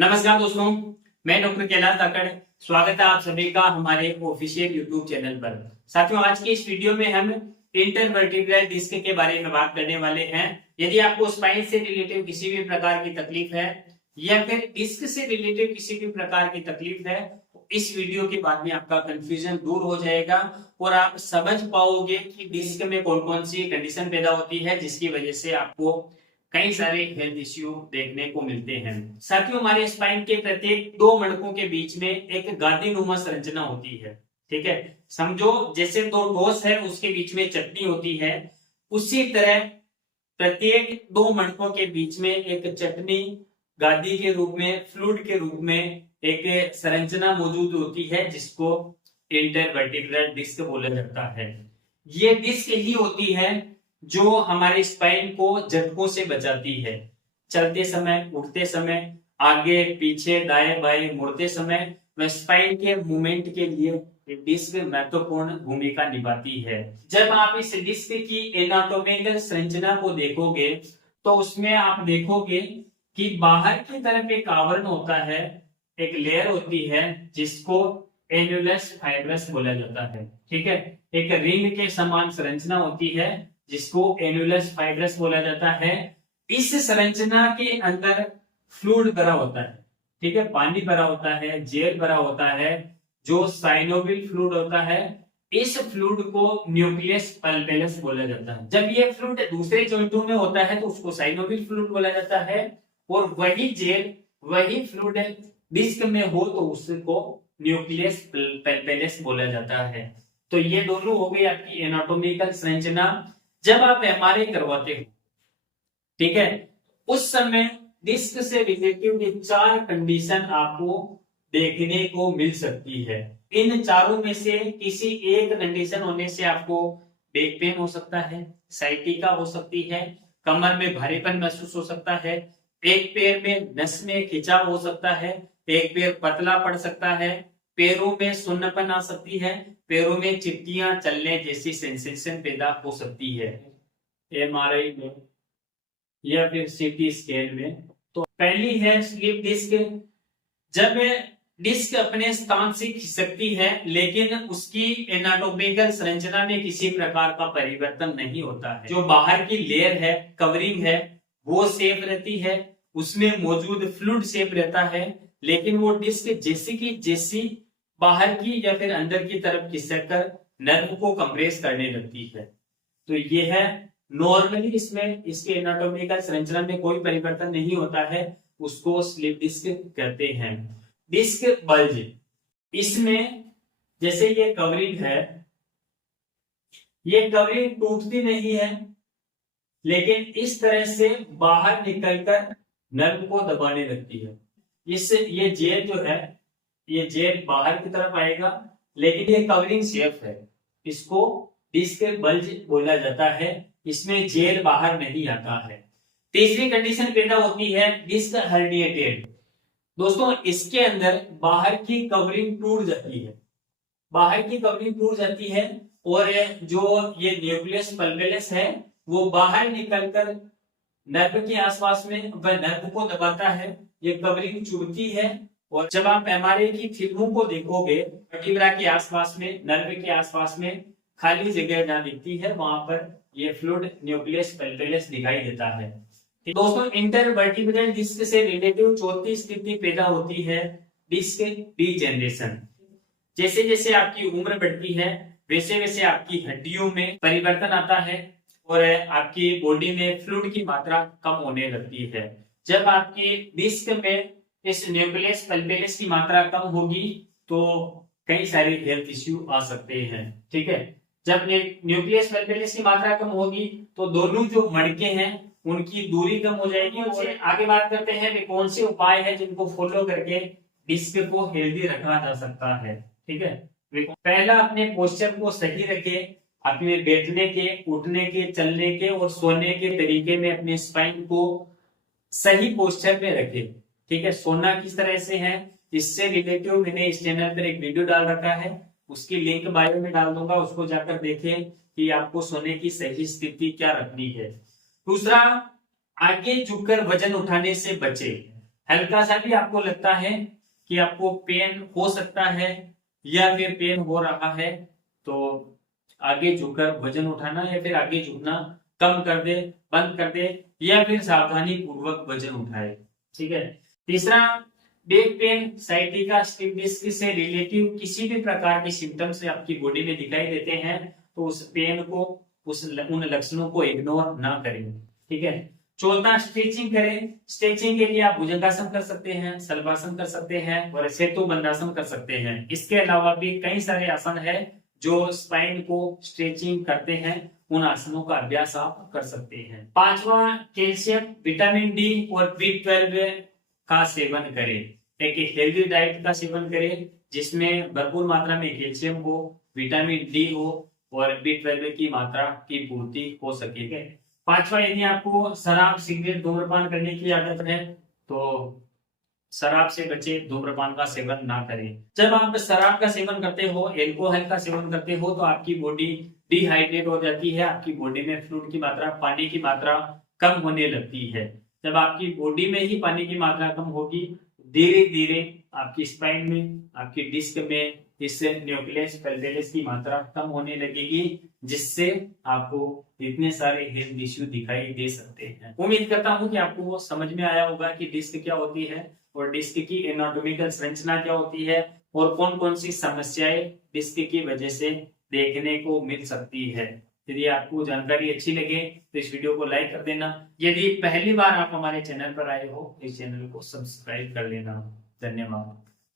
नमस्कार दोस्तों, मैं डॉक्टर कैलाश धाकड़। स्वागत है आप सभी का हमारे ऑफिशियल यूट्यूब चैनल पर। साथियों, आज की इस वीडियो में हम इंटरवर्टिब्रल डिस्क के बारे में बात करने वाले हैं। यदि आपको स्पाइन से रिलेटेड किसी भी प्रकार की तकलीफ है या फिर डिस्क से रिलेटेड किसी भी प्रकार की तकलीफ है, तो इस वीडियो के बाद में आपका कंफ्यूजन दूर हो जाएगा और आप समझ पाओगे कि डिस्क में कौन कौन सी कंडीशन पैदा होती है जिसकी वजह से आपको कई सारे हेल्थ इश्यू देखने को मिलते हैं। साथियों, हमारे स्पाइन के प्रत्येक दो मणकों के बीच में एक गादीनुमा संरचना होती है। ठीक है, समझो जैसे दो ठोस है उसके बीच में चटनी होती है, उसी तरह प्रत्येक दो मणकों के बीच में एक चटनी गादी के रूप में, फ्लूइड के रूप में एक संरचना मौजूद होती है जिसको इंटरवर्टिब्रल डिस्क बोला जाता है। ये डिस्क ही होती है जो हमारे स्पाइन को झटकों से बचाती है। चलते समय, उठते समय, आगे पीछे, दाएं बाएं मुड़ते समय वह स्पाइन के मूवमेंट के लिए डिस्क महत्वपूर्ण भूमिका निभाती है। जब आप इस डिस्क की एनाटॉमिकल संरचना को देखोगे तो उसमें आप देखोगे कि बाहर की तरफ एक आवरण होता है, एक लेयर होती है जिसको एन्युलस फाइब्रस बोला जाता है। ठीक है, एक रिंग के समान संरचना होती है जिसको एन्युलस फाइब्रस बोला जाता है। इस संरचना के अंदर फ्लूइड भरा होता है। ठीक है, पानी भरा होता है, जेल भरा होता है, जो साइनोविल फ्लूइड होता है। इस फ्लूइड को न्यूक्लियस पल्पेलस बोला जाता है। जब ये फ्लूइड दूसरे जॉइंटों में होता है तो उसको साइनोविल फ्लूइड बोला जाता है, और वही जेल, वही फ्लूइड डिस्क में हो तो उसको न्यूक्लियस पल्पेलस बोला जाता है। तो ये दोनों हो गई आपकी एनाटॉमिकल संरचना। जब आप एमआरआई करवाते हो, ठीक है, उस समय डिस्क से रिलेटेड चार कंडीशन आपको देखने को मिल सकती है। इन चारों में से किसी एक कंडीशन होने से आपको बैक पेन हो सकता है, साइटिका हो सकती है, कमर में भारीपन महसूस हो सकता है, एक पैर में नस में खिंचाव हो सकता है, एक पैर पतला पड़ सकता है, पैरों में सुन्नपन आ सकती है, पैरों में चिपटियां चलने जैसी सेंसेशन पैदा हो सकती है एमआरआई में या फिर सीटी स्कैन में। तो पहली है स्लिप डिस्क। जब डिस्क अपने स्थान से खिसकती है लेकिन उसकी एनाटॉमिकल संरचना में किसी प्रकार का परिवर्तन नहीं होता है। जो बाहर की लेयर है, कवरिंग है, वो सेफ रहती है, उसमें मौजूद फ्लूइड सेफ रहता है, लेकिन वो डिस्क जैसी की जैसी बाहर की या फिर अंदर की तरफ खिसक कर नर्व को कंप्रेस करने लगती है। तो ये है नॉर्मली इसमें इसके एनाटॉमिकल संरचना में कोई परिवर्तन नहीं होता है, उसको स्लिप डिस्क कहते हैं। डिस्क बल्ज, इसमें जैसे ये कवरिंग है, ये कवरिंग टूटती नहीं है लेकिन इस तरह से बाहर निकलकर नर्व को दबाने लगती है। इससे ये जेल जो है, ये जेल बाहर की तरफ आएगा लेकिन ये कवरिंग सेफ है, इसको डिस्क बल्ज बोला जाता है। इसमें जेल बाहर नहीं आता है। तीसरी कंडीशन पैदा होती है डिस्क हर्निएटेड। दोस्तों, इसके अंदर बाहर की कवरिंग टूट जाती है, बाहर की कवरिंग टूट जाती है और जो ये न्यूक्लियस पल्पेलस है वो बाहर निकलकर नर्व के आसपास में वह नर्व को दबाता है, ये कवरिंग चुभती है। और जब आप एमआरआई की फिल्मों को देखोगे, वर्टिब्रा के आसपास में, नर्व के आसपास में खाली जगह जहां दिखती है वहां पर ये फ्लूइड न्यूक्लियस पल्पेलस दिखाई देता है। दोस्तों, इंटरवर्टिब्रल डिस्क से रिलेटिव चौथी स्थिति पैदा होती है डिस्क डीजेनरेशन। जैसे जैसे आपकी उम्र बढ़ती है वैसे वैसे आपकी हड्डियों में परिवर्तन आता है और आपकी बॉडी में फ्लूइड की मात्रा कम होने लगती है। जब आपकी डिस्क में इस न्यूक्लियस पल्पेलस की मात्रा कम होगी तो कई सारे हेल्थ इश्यू आ सकते हैं। ठीक है, जब न्यूक्लियस पल्पेलस की मात्रा कम होगी तो दोनों जो मणके हैं उनकी दूरी कम हो जाएगी। और आगे बात करते हैं वे कौन से उपाय हैं जिनको फॉलो करके डिस्क को हेल्दी रखा जा सकता है। ठीक है, पहला, अपने पोस्चर को सही रखे, अपने बैठने के, उठने के, चलने के और सोने के तरीके में अपने स्पाइन को सही पोस्चर में रखे। ठीक है, सोना किस तरह से है इससे रिलेटिव मैंने इस चैनल पर एक वीडियो डाल रखा है, उसकी लिंक बायो में डाल दूंगा, उसको जाकर देखें कि आपको सोने की सही स्थिति क्या रखनी है। दूसरा, आगे झुककर वजन उठाने से बचे। हल्का सा भी आपको लगता है कि आपको पेन हो सकता है या फिर पेन हो रहा है, तो आगे झुककर वजन उठाना या फिर आगे झुकना कम कर दे, बंद कर दे, या फिर सावधानी पूर्वक वजन उठाए। ठीक है। तीसरा, back pain, sciatica, slip disc से रिलेटिव किसी भी प्रकार के सिम्टम्स आपकी बॉडी में दिखाई देते हैं तो उस पेन को, उन लक्षणों को इग्नोर ना करें। ठीक है। चौथा, स्ट्रेचिंग करें। स्ट्रेचिंग के लिए आप भुजंगासन कर सकते हैं, शलभासन कर सकते हैं और सेतु बंधासन कर सकते हैं। इसके अलावा भी कई सारे आसन है जो स्पाइन को स्ट्रेचिंग करते हैं, उन आसनों का अभ्यास आप कर सकते हैं। पांचवा, कैल्शियम, विटामिन डी और B12 का सेवन करें। एक हेल्दी डाइट का सेवन करें जिसमें भरपूर मात्रा में कैल्शियम हो, विटामिन डी हो और B12 की मात्रा की पूर्ति हो सके। पांचवा, यदि आपको शराब, सिगरेट, धूम्रपान करने की आदत है तो शराब से बचे, धूम्रपान का सेवन ना करें। जब आप शराब का सेवन करते हो, एल्कोहल का सेवन करते हो तो आपकी बॉडी डिहाइड्रेट हो जाती है, आपकी बॉडी में फ्लूइड की मात्रा, पानी की मात्रा कम होने लगती है। जब आपकी बॉडी में ही पानी की मात्रा कम होगी, धीरे धीरे आपकी स्पाइन में, आपकी डिस्क में इस न्यूक्लियस पल्पेलस की मात्रा कम होने लगेगी, जिससे आपको इतने सारे हेल्थ इश्यू दिखाई दे सकते हैं। उम्मीद करता हूं कि आपको वो समझ में आया होगा कि डिस्क क्या होती है और डिस्क की एनाटॉमिकल संरचना क्या होती है और कौन कौन सी समस्याएं डिस्क की वजह से देखने को मिल सकती है। यदि आपको जानकारी अच्छी लगे तो इस वीडियो को लाइक कर देना। यदि पहली बार आप हमारे चैनल पर आए हो, इस चैनल को सब्सक्राइब कर लेना। धन्यवाद।